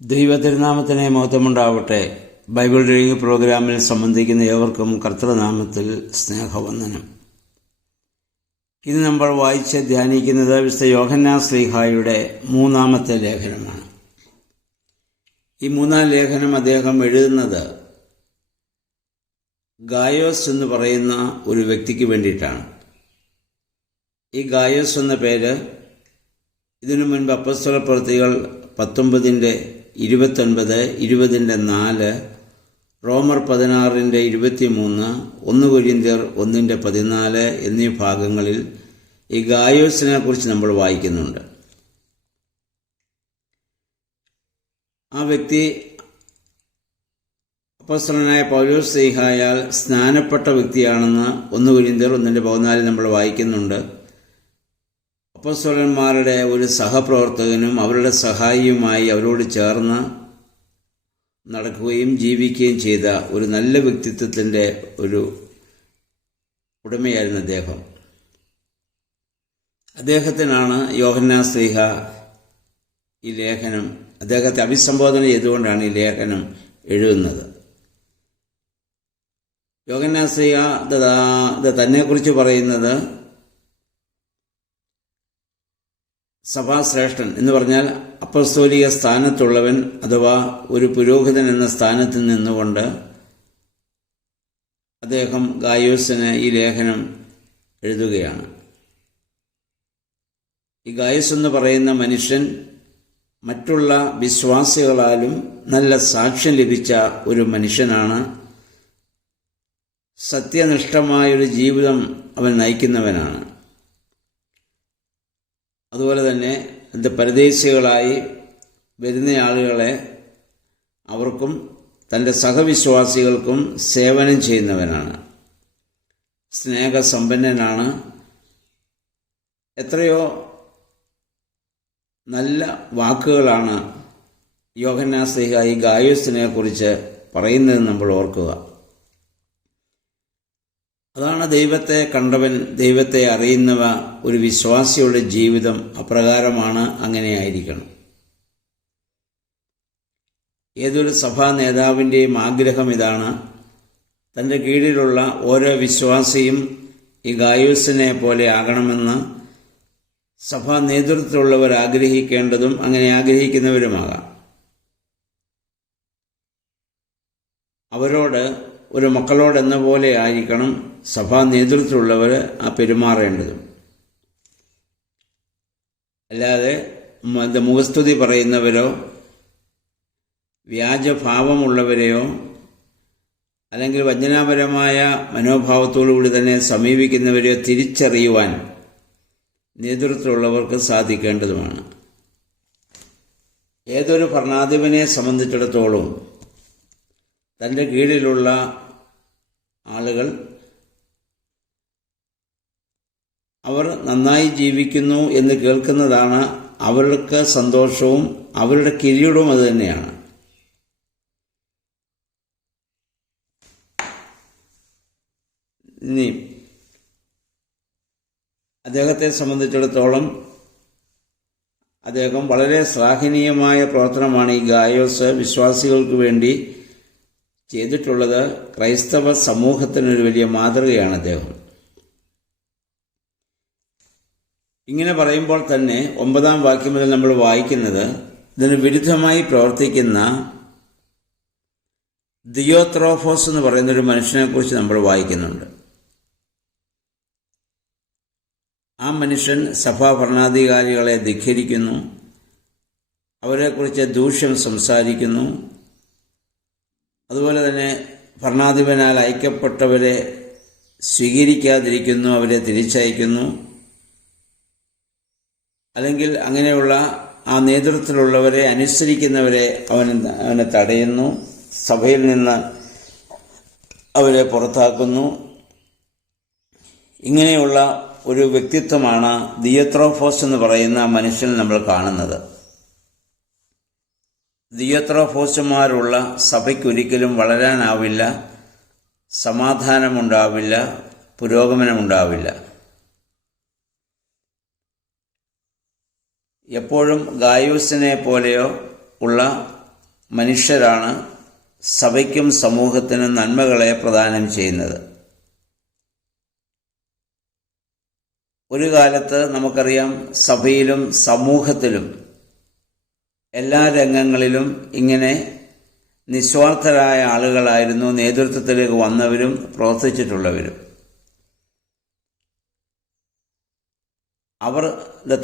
ദൈവതിരുനാമത്തിന് മഹത്വമുണ്ടാവട്ടെ. Bible reading പ്രോഗ്രാമിൽ സംബന്ധിക്കുന്ന ഏവർക്കും കർത്തൃനാമത്തിൽ സ്നേഹവന്ദനം. ഇന്ന് നമ്മൾ വായിച്ച് ധ്യാനിക്കുന്നത് വിശുദ്ധ യോഹന്നാൻ ശ്ലീഹായുടെ 3-ാമത്തെ ലേഖനമാണ്. ഈ 3-ാം ലേഖനം അദ്ദേഹം എഴുതുന്നത് ഗായോസ് എന്ന് പറയുന്ന ഒരു വ്യക്തിക്ക് വേണ്ടിയിട്ടാണ്. ഈ ഗായോസ് എന്ന പേര് ഇതിനു മുൻപ് അപ്പോസ്തലപ്രവൃത്തികൾ 19:29, 20:4, റോമർ 16:23, 1 കൊരിന്ത്യർ 1:14 എന്നീ ഭാഗങ്ങളിൽ ഈ ഗായോസിനെ കുറിച്ച് നമ്മൾ വായിക്കുന്നുണ്ട്. ആ വ്യക്തി അപ്പോസ്തലനായ പൗലോസ് ശ്ലീഹായാൽ സ്നാനപ്പെട്ട വ്യക്തിയാണെന്ന് 1 കൊരിന്ത്യർ 1:14 നമ്മൾ വായിക്കുന്നുണ്ട്. അപ്പോസ്തലന്മാരുടെ ഒരു സഹപ്രവർത്തകനും അവരുടെ സഹായിയുമായി അവരോട് ചേർന്ന് നടക്കുകയും ജീവിക്കുകയും ചെയ്ത ഒരു നല്ല വ്യക്തിത്വത്തിൻ്റെ ഒരു ഉടമയായിരുന്നു അദ്ദേഹം. അദ്ദേഹത്തിനാണ് യോഹന്നാൻ ശ്ലീഹ ഈ ലേഖനം, അദ്ദേഹത്തെ അഭിസംബോധന ചെയ്തുകൊണ്ടാണ് ഈ ലേഖനം എഴുതുന്നത്. യോഹന്നാൻ ശ്ലീഹ തന്നെക്കുറിച്ച് പറയുന്നത് സഭാശ്രേഷ്ഠൻ എന്ന് പറഞ്ഞാൽ അപ്പസ്തോലിക സ്ഥാനത്തുള്ളവൻ അഥവാ ഒരു പുരോഹിതൻ എന്ന സ്ഥാനത്ത് നിന്നുകൊണ്ട് അദ്ദേഹം ഗായോസിന് ഈ ലേഖനം എഴുതുകയാണ്. ഈ ഗായോസ് എന്ന് പറയുന്ന മനുഷ്യൻ മറ്റുള്ള വിശ്വാസികളാലും നല്ല സാക്ഷ്യം ലഭിച്ച ഒരു മനുഷ്യനാണ്. സത്യനിഷ്ഠമായൊരു ജീവിതം അവൻ നയിക്കുന്നവനാണ്. അതുപോലെ തന്നെ പരദേശികളായി വരുന്ന ആളുകളെ അവർക്കും തൻ്റെ സഹവിശ്വാസികൾക്കും സേവനം ചെയ്യുന്നവനാണ്. സ്നേഹസമ്പന്നനാണ്. എത്രയോ നല്ല വാക്കുകളാണ് യോഹന്നാൻ ശ്ലീഹ ഈ ഗായോസിനെ കുറിച്ച് പറയുന്നത് നമ്മൾ ഓർക്കുക. അതാണ് ദൈവത്തെ കണ്ടവൻ, ദൈവത്തെ അറിയുന്നവ ഒരു വിശ്വാസിയുടെ ജീവിതം അപ്രകാരമാണ്, അങ്ങനെയായിരിക്കണം. ഏതൊരു സഭാ നേതാവിൻ്റെയും ആഗ്രഹം ഇതാണ്. തൻ്റെ കീഴിലുള്ള ഓരോ വിശ്വാസിയും ഈ ഗായോസിനെ പോലെ ആകണമെന്ന് സഭാ നേതൃത്വമുള്ളവർ ആഗ്രഹിക്കേണ്ടതും അങ്ങനെ ആഗ്രഹിക്കുന്നവരുമാകാം. അവരോട് ഒരു മക്കളോടെന്ന പോലെ ആയിരിക്കണം സഭാ നേതൃത്വമുള്ളവർ പെരുമാറേണ്ടതും. അല്ലാതെ മുഖസ്തുതി പറയുന്നവരോ വ്യാജഭാവമുള്ളവരെയോ അല്ലെങ്കിൽ വഞ്ചനാപരമായ മനോഭാവത്തോടുകൂടി തന്നെ സമീപിക്കുന്നവരെയോ തിരിച്ചറിയുവാൻ നേതൃത്വമുള്ളവർക്ക് സാധിക്കേണ്ടതുമാണ്. ഏതൊരു ഭരണാധിപനെ സംബന്ധിച്ചിടത്തോളം തൻ്റെ കീഴിലുള്ള ആളുകൾ അവർ നന്നായി ജീവിക്കുന്നു എന്ന് കേൾക്കുന്നതാണ് അവർക്ക് സന്തോഷവും അവരുടെ കിരീടവും അതുതന്നെയാണ്. ഇനി അദ്ദേഹത്തെ സംബന്ധിച്ചിടത്തോളം അദ്ദേഹം വളരെ ശ്ലാഘനീയമായ പ്രവർത്തനമാണ് ഈ ഗായോസ് വിശ്വാസികൾക്ക് വേണ്ടി ചെയ്തിട്ടുള്ളത്. ക്രൈസ്തവ സമൂഹത്തിനൊരു വലിയ മാതൃകയാണ് അദ്ദേഹം. ഇങ്ങനെ പറയുമ്പോൾ തന്നെ 9-ാം വാക്യം മുതൽ നമ്മൾ വായിക്കുന്നത് ഇതിന് വിരുദ്ധമായി പ്രവർത്തിക്കുന്ന ദിയോത്രോഫോസ് എന്ന് പറയുന്നൊരു മനുഷ്യനെക്കുറിച്ച് നമ്മൾ വായിക്കുന്നുണ്ട്. ആ മനുഷ്യൻ സഭാ ഭരണാധികാരികളെ ധിക്കരിക്കുന്നു, അവരെക്കുറിച്ച് ദൂഷ്യം സംസാരിക്കുന്നു. അതുപോലെ തന്നെ ഭരണാധിപനാൽ അയക്കപ്പെട്ടവരെ സ്വീകരിക്കാതിരിക്കുന്നു, അവരെ തിരിച്ചയക്കുന്നു. അല്ലെങ്കിൽ അങ്ങനെയുള്ള ആ നേതൃത്വത്തിലുള്ളവരെ അനുസരിക്കുന്നവരെ അവനെ തടയുന്നു, സഭയിൽ നിന്ന് അവരെ പുറത്താക്കുന്നു. ഇങ്ങനെയുള്ള ഒരു വ്യക്തിത്വമാണ് ദിയോത്രോഫോസ് എന്ന് പറയുന്ന മനുഷ്യൻ നമ്മൾ കാണുന്നത്. ദിയോത്രോഫോസുമാരുള്ള സഭയ്ക്കൊരിക്കലും വളരാനാവില്ല, സമാധാനമുണ്ടാവില്ല, പുരോഗമനമുണ്ടാവില്ല. എപ്പോഴും ഗായൂസിനെ പോലെയോ ഉള്ള മനുഷ്യരാണ് സഭയ്ക്കും സമൂഹത്തിനും നന്മകളെ പ്രദാനം ചെയ്യുന്നത്. ഒരു കാലത്ത് നമുക്കറിയാം, സഭയിലും സമൂഹത്തിലും എല്ലാ രംഗങ്ങളിലും ഇങ്ങനെ നിസ്വാർത്ഥരായ ആളുകളായിരുന്നു നേതൃത്വത്തിലേക്ക് വന്നവരും പ്രവർത്തിച്ചിട്ടുള്ളവരും. അവർ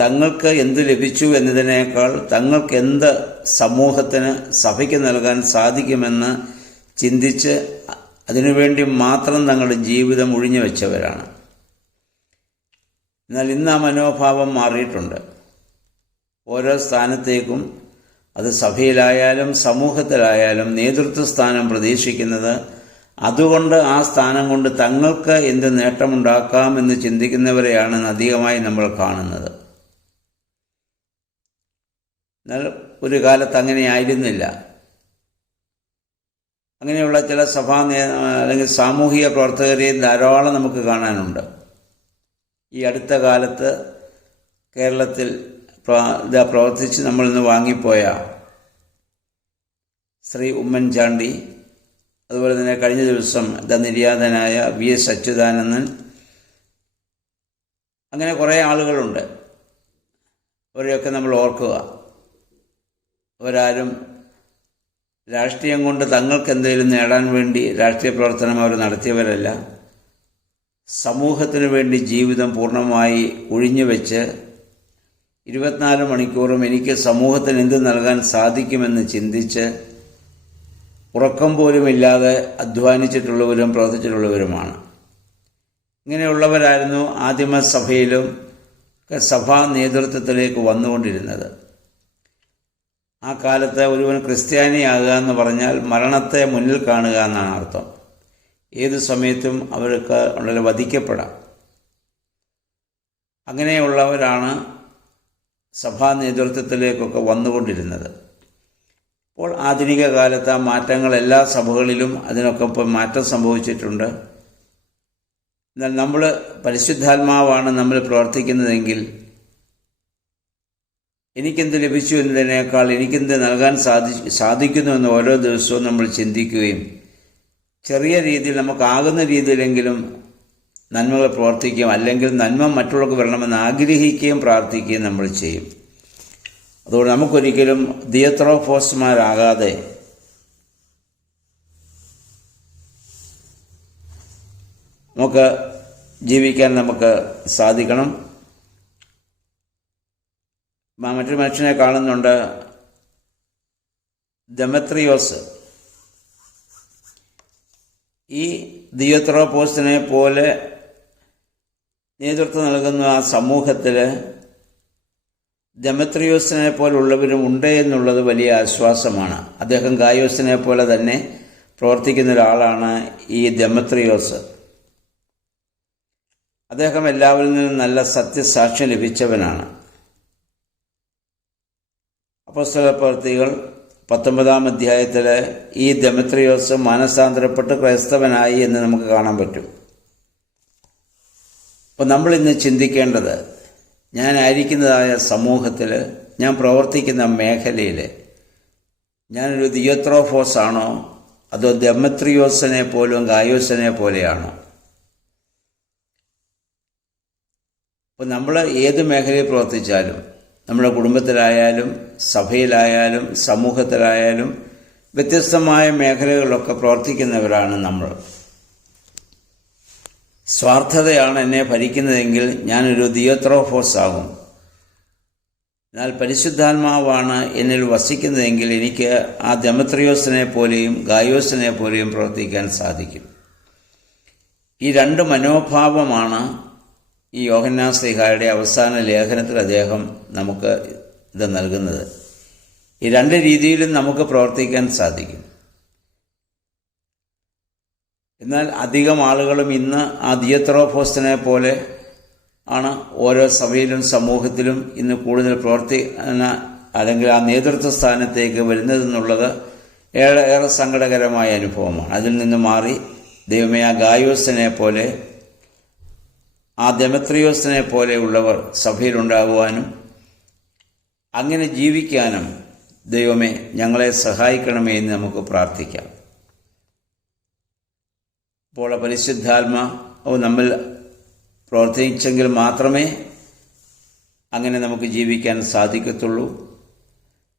തങ്ങൾക്ക് എന്ത് ലഭിച്ചു എന്നതിനേക്കാൾ തങ്ങൾക്ക് എന്ത് സമൂഹത്തിന്, സഭയ്ക്ക് നൽകാൻ സാധിക്കുമെന്ന് ചിന്തിച്ച് അതിനുവേണ്ടി മാത്രം തങ്ങളുടെ ജീവിതം ഒഴിഞ്ഞു വെച്ചവരാണ്. എന്നാൽ ഇന്ന് ആ മനോഭാവം മാറിയിട്ടുണ്ട്. ഓരോ സ്ഥാനത്തേക്കും, അത് സഭയിലായാലും സമൂഹത്തിലായാലും, നേതൃത്വസ്ഥാനം പ്രതീക്ഷിക്കുന്നത് അതുകൊണ്ട് ആ സ്ഥാനം കൊണ്ട് തങ്ങൾക്ക് എന്ത് നേട്ടമുണ്ടാക്കാം എന്ന് ചിന്തിക്കുന്നവരെയാണ് അധികമായി നമ്മൾ കാണുന്നത്. എന്നാൽ ഒരു കാലത്ത് അങ്ങനെയായിരുന്നില്ല. അങ്ങനെയുള്ള ചില സഭാ അല്ലെങ്കിൽ സാമൂഹിക പ്രവർത്തകരെയും ധാരാളം നമുക്ക് കാണാനുണ്ട്. ഈ അടുത്ത കാലത്ത് കേരളത്തിൽ പ്രവർത്തിച്ച് നമ്മളിന്ന് വാങ്ങിപ്പോയ ശ്രീ ഉമ്മൻചാണ്ടി, അതുപോലെ തന്നെ കഴിഞ്ഞ ദിവസം നിര്യാതനായ VS അച്യുതാനന്ദൻ, അങ്ങനെ കുറേ ആളുകളുണ്ട്. അവരെയൊക്കെ നമ്മൾ ഓർക്കുക. അവരാരും രാഷ്ട്രീയം കൊണ്ട് തങ്ങൾക്ക് എന്തെങ്കിലും നേടാൻ വേണ്ടി രാഷ്ട്രീയ പ്രവർത്തനം അവർ നടത്തിയവരല്ല. സമൂഹത്തിനു വേണ്ടി ജീവിതം പൂർണ്ണമായി ഒഴിഞ്ഞുവെച്ച് 24 മണിക്കൂറും എനിക്ക് സമൂഹത്തിന് എന്ത് നൽകാൻ സാധിക്കുമെന്ന് ചിന്തിച്ച് ഉറക്കം പോലുമില്ലാതെ അധ്വാനിച്ചിട്ടുള്ളവരും പ്രവർത്തിച്ചിട്ടുള്ളവരുമാണ്. ഇങ്ങനെയുള്ളവരായിരുന്നു ആദിമസഭയിലും സഭാ നേതൃത്വത്തിലേക്ക് വന്നുകൊണ്ടിരുന്നത്. ആ കാലത്ത് ഒരുവൻ ക്രിസ്ത്യാനിയാകുക എന്ന് പറഞ്ഞാൽ മരണത്തെ മുന്നിൽ കാണുക എന്നാണ് അർത്ഥം. ഏതു സമയത്തും അവർക്ക് വളരെ വധിക്കപ്പെടാം. അങ്ങനെയുള്ളവരാണ് സഭാ നേതൃത്വത്തിലേക്കൊക്കെ വന്നുകൊണ്ടിരുന്നത്. ഇപ്പോൾ ആധുനിക കാലത്ത് ആ മാറ്റങ്ങൾ എല്ലാ സഭകളിലും അതിനൊക്കെ ഇപ്പോൾ മാറ്റം സംഭവിച്ചിട്ടുണ്ട്. എന്നാൽ നമ്മൾ പരിശുദ്ധാത്മാവാണ് നമ്മൾ പ്രവർത്തിക്കുന്നതെങ്കിൽ എനിക്കെന്ത് ലഭിച്ചു എന്നതിനേക്കാൾ എനിക്കെന്ത് നൽകാൻ സാധിക്കുന്നു എന്ന് ഓരോ ദിവസവും നമ്മൾ ചിന്തിക്കുകയും ചെറിയ രീതിയിൽ നമുക്കാകുന്ന രീതിയിലെങ്കിലും നന്മകൾ പ്രവർത്തിക്കുകയും അല്ലെങ്കിൽ നന്മ മറ്റുള്ളവർക്ക് വരണമെന്ന് ആഗ്രഹിക്കുകയും പ്രാർത്ഥിക്കുകയും നമ്മൾ ചെയ്യും. അതുകൊണ്ട് നമുക്കൊരിക്കലും ദിയത്രോഫോസ്മാരാകാതെ നമുക്ക് ജീവിക്കാൻ നമുക്ക് സാധിക്കണം. മറ്റൊരു മനുഷ്യനെ കാണുന്നുണ്ട്, ദെമത്രിയോസ്. ഈ ദിയത്രോഫോസിനെ പോലെ നേതൃത്വം നൽകുന്ന ആ സമൂഹത്തിൽ ദെമത്രിയോസിനെ പോലുള്ളവരും ഉണ്ട് എന്നുള്ളത് വലിയ ആശ്വാസമാണ്. അദ്ദേഹം ഗായോസിനെ പോലെ തന്നെ പ്രവർത്തിക്കുന്ന ഒരാളാണ് ഈ ദെമത്രിയോസ്. അദ്ദേഹം എല്ലാവരിൽ നിന്നും നല്ല സത്യസാക്ഷ്യം ലഭിച്ചവനാണ്. അപ്പോസ്തലപ്രവൃത്തികൾ 19-ാം അധ്യായത്തിൽ ഈ ദെമത്രിയോസ് മാനസാന്തരപ്പെട്ട് ക്രൈസ്തവനായി എന്ന് നമുക്ക് കാണാൻ പറ്റും. അപ്പോൾ നമ്മളിന്ന് ചിന്തിക്കേണ്ടത്, ഞാനായിരിക്കുന്നതായ സമൂഹത്തിൽ, ഞാൻ പ്രവർത്തിക്കുന്ന മേഖലയിൽ ഞാനൊരു ദിയത്രോഫോസ് ആണോ അതോ ദെമത്രിയോസിനെ പോലും ഗായോസിനെ പോലെയാണോ? അപ്പോൾ നമ്മൾ ഏത് മേഖലയിൽ പ്രവർത്തിച്ചാലും, നമ്മുടെ കുടുംബത്തിലായാലും സഭയിലായാലും സമൂഹത്തിലായാലും വ്യത്യസ്തമായ മേഖലകളിലൊക്കെ പ്രവർത്തിക്കുന്നവരാണ് നമ്മൾ. സ്വാർത്ഥതയാണ് എന്നെ ഭരിക്കുന്നതെങ്കിൽ ഞാനൊരു ദിയത്രോഫോസ് ആകും. എന്നാൽ പരിശുദ്ധാത്മാവാണ് എന്നിൽ വസിക്കുന്നതെങ്കിൽ എനിക്ക് ആ ദെമത്രിയോസിനെ പോലെയും ഗായോസിനെ പോലെയും പ്രവർത്തിക്കാൻ സാധിക്കും. ഈ രണ്ട് മനോഭാവമാണ് ഈ യോഹന്നാൻ ശ്ലീഹായുടെ അവസാന ലേഖനത്തിൽ അദ്ദേഹം നമുക്ക് ഇത് നൽകുന്നത്. ഈ രണ്ട് രീതിയിലും നമുക്ക് പ്രവർത്തിക്കാൻ സാധിക്കും. എന്നാൽ അധികം ആളുകളും ഇന്ന് ആ ദിയത്രോഫോസിനെ പോലെ ആണ് ഓരോ സഭയിലും സമൂഹത്തിലും ഇന്ന് കൂടുതൽ അല്ലെങ്കിൽ ആ നേതൃത്വ സ്ഥാനത്തേക്ക് വരുന്നതെന്നുള്ളത് ഏറെ സങ്കടകരമായ അനുഭവമാണ്. അതിൽ നിന്ന് മാറി ദൈവമേ, ആ ഗായോസിനെ പോലെ, ആ ദെമത്രിയോസിനെ പോലെയുള്ളവർ സഭയിലുണ്ടാകുവാനും അങ്ങനെ ജീവിക്കാനും ദൈവമേ ഞങ്ങളെ സഹായിക്കണമേ എന്ന് നമുക്ക് പ്രാർത്ഥിക്കാം. അപ്പോൾ പരിശുദ്ധാത്മാവ് നമ്മിൽ പ്രവർത്തിച്ചെങ്കിൽ മാത്രമേ അങ്ങനെ നമുക്ക് ജീവിക്കാൻ സാധിക്കത്തുള്ളൂ.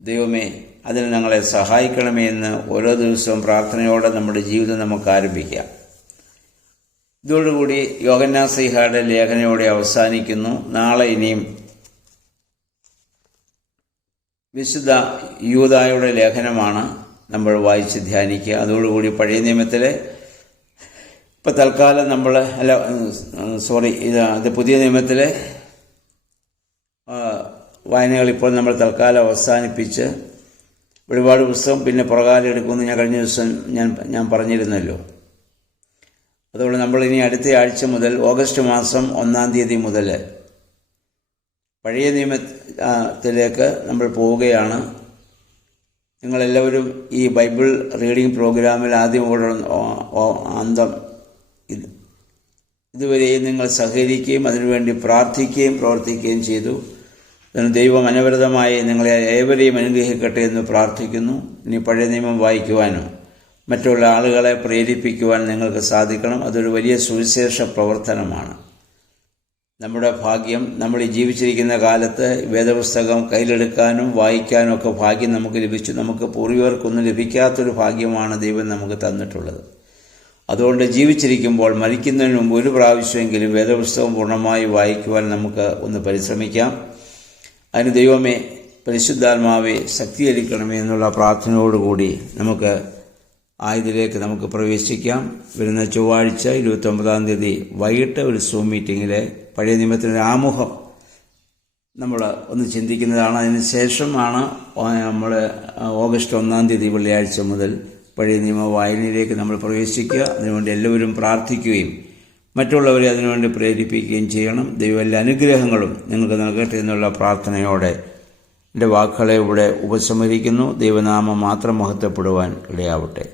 ദൈവമേ അതിന് ഞങ്ങളെ സഹായിക്കണമേ എന്ന് ഓരോ ദിവസവും പ്രാർത്ഥനയോടെ നമ്മുടെ ജീവിതം നമുക്ക് ആരംഭിക്കാം. ഇതോടുകൂടി യോഹന്നാൻ ശ്ലീഹായുടെ ലേഖനയോടെ അവസാനിക്കുന്നു. നാളെ ഇനിയും വിശുദ്ധ യൂദായുടെ ലേഖനമാണ് നമ്മൾ വായിച്ച് ധ്യാനിക്കുക. അതോടുകൂടി പഴയ നിയമത്തിലെ ഇപ്പം തൽക്കാലം നമ്മൾ ഇത് പുതിയ നിയമത്തിലെ വായനകൾ ഇപ്പോൾ നമ്മൾ തൽക്കാലം അവസാനിപ്പിച്ച് വെളിപാട് പുസ്തകം പിന്നെ പുറകാലം എടുക്കുമെന്ന് ഞാൻ കഴിഞ്ഞ ദിവസം ഞാൻ പറഞ്ഞിരുന്നല്ലോ. അതുകൊണ്ട് നമ്മൾ ഇനി അടുത്ത ആഴ്ച മുതൽ ഓഗസ്റ്റ് മാസം 1-ാം തീയതി മുതൽ പഴയ നിയമത്തിലേക്ക് നമ്മൾ പോവുകയാണ്. നിങ്ങളെല്ലാവരും ഈ ബൈബിൾ റീഡിംഗ് പ്രോഗ്രാമിൽ ആദ്യം അന്തം ഇതുവരെയും നിങ്ങൾ സഹകരിക്കുകയും അതിനുവേണ്ടി പ്രാർത്ഥിക്കുകയും പ്രവർത്തിക്കുകയും ചെയ്തു. അതിന് ദൈവം അനവരതമായി നിങ്ങളെ ഏവരെയും അനുഗ്രഹിക്കട്ടെ എന്ന് പ്രാർത്ഥിക്കുന്നു. ഇനി പഴയ നിയമം വായിക്കുവാനും മറ്റുള്ള ആളുകളെ പ്രേരിപ്പിക്കുവാൻ നിങ്ങൾക്ക് സാധിക്കണം. അതൊരു വലിയ സുവിശേഷ പ്രവർത്തനമാണ്. നമ്മുടെ ഭാഗ്യം, നമ്മൾ ഈ ജീവിച്ചിരിക്കുന്ന കാലത്ത് വേദപുസ്തകം കയ്യിലെടുക്കാനും വായിക്കാനും ഒക്കെ ഭാഗ്യം നമുക്ക് ലഭിച്ചു. നമുക്ക് പൂർവികർക്കൊന്നും ലഭിക്കാത്തൊരു ഭാഗ്യമാണ് ദൈവം നമുക്ക് തന്നിട്ടുള്ളത്. അതുകൊണ്ട് ജീവിച്ചിരിക്കുമ്പോൾ മരിക്കുന്നതിന് മുമ്പ് ഒരു പ്രാവശ്യമെങ്കിലും വേദപുസ്തകം പൂർണ്ണമായി വായിക്കുവാൻ നമുക്ക് ഒന്ന് പരിശ്രമിക്കാം. അതിന് ദൈവമേ പരിശുദ്ധാത്മാവെ ശക്തീകരിക്കണമേ എന്നുള്ള പ്രാർത്ഥനയോടുകൂടി നമുക്ക് ആയതിലേക്ക് നമുക്ക് പ്രവേശിക്കാം. വരുന്ന ചൊവ്വാഴ്ച 29-ാം തീയതി വൈകിട്ട് ഒരു സൂം മീറ്റിങ്ങിൽ പഴയ നിയമത്തിൻ്റെ ആമുഖം നമ്മൾ ഒന്ന് ചിന്തിക്കുന്നതാണ്. അതിന് ശേഷമാണ് നമ്മൾ ഓഗസ്റ്റ് 1-ാം തീയതി വെള്ളിയാഴ്ച മുതൽ പഴയ നിയമ വായനയിലേക്ക് നമ്മൾ പ്രവേശിക്കുക. അതിനുവേണ്ടി എല്ലാവരും പ്രാർത്ഥിക്കുകയും മറ്റുള്ളവരെ അതിനുവേണ്ടി പ്രേരിപ്പിക്കുകയും ചെയ്യണം. ദൈവം എല്ലാ അനുഗ്രഹങ്ങളും നിങ്ങൾക്ക് നൽകട്ടെ എന്നുള്ള പ്രാർത്ഥനയോടെ എൻ്റെ വാക്കുകളെ ഇവിടെ ഉപസംഹരിക്കുന്നു. ദൈവനാമം മാത്രം മഹത്വപ്പെടുവാൻ ഇടയാവട്ടെ.